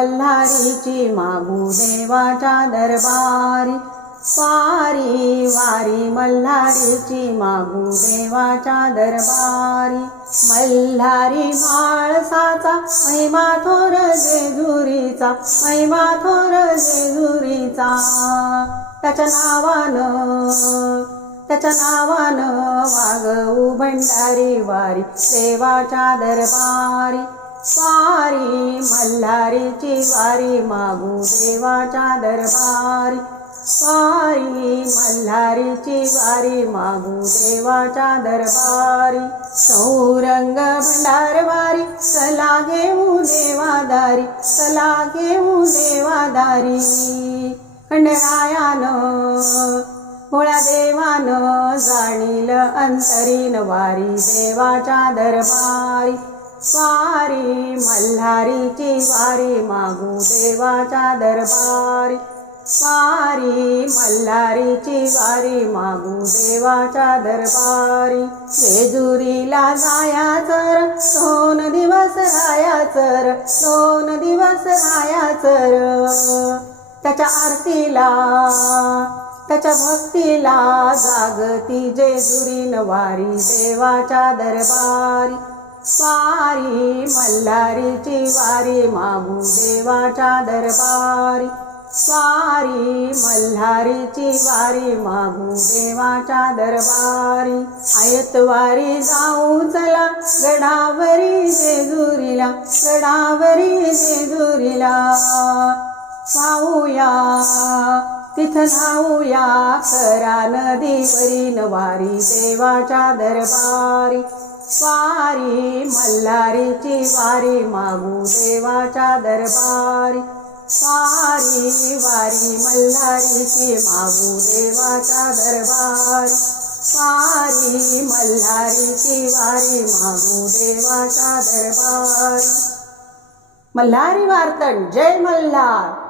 मल्हारीची मागू देवाच्या दरबारी. वारी वारी मल्हारीची मागू देवाच्या दरबारी. मल्हारी माळसाचा महिमा थोर जेजुरीचा महिमा थोर जेजुरीचा. त्याच्या नावानं त्याच्या नावानं वागऊ भंडारी वारी देवाच्या दरबारी. पारी मल्हारीची वारी मागू देवाच्या दरबारी. पारी मल्हारीची वारी मागू देवाच्या दरबारी. सौरंग भंडारवारी सला चला घेऊ देवादारी चला घेऊ देवादारी. खंडरायानं भोळ्या देवानं जाणील अंतरीन वारी देवाच्या दरबारी. स्वारी मल्हारीची वारी मागू देवाच्या दरबारी. वारी मल्हारीची वारी मागू देवाच्या दरबारी. जेजुरीला जायाचर दोन दिवस रायाचर दोन दिवस रायाचर त्याच्या आरतीला त्याच्या भक्तीला जागती जेजुरीन वारी देवाच्या दरबारी. पारी मल्हारीची वारी मागू देवाच्या दरबारी. स्वारी मल्हारीची वारी मागू देवाच्या दरबारी. आयतवारी जाऊ चला गडावरी जेजुरीला गडावरी जेजुरीला. पाहूया तिथं धावूया करा नदीवरी नवारी देवाच्या दरबारी. वारी मल्हारीची वारी मागू देवाच्या दरबारी. वारी वारी मल्हारीची मागू देवाच्या दरबारी. वारी मल्हारीची वारी मागू देवाच्या दरबारी. मल्हारी वार्तन जय मल्हार.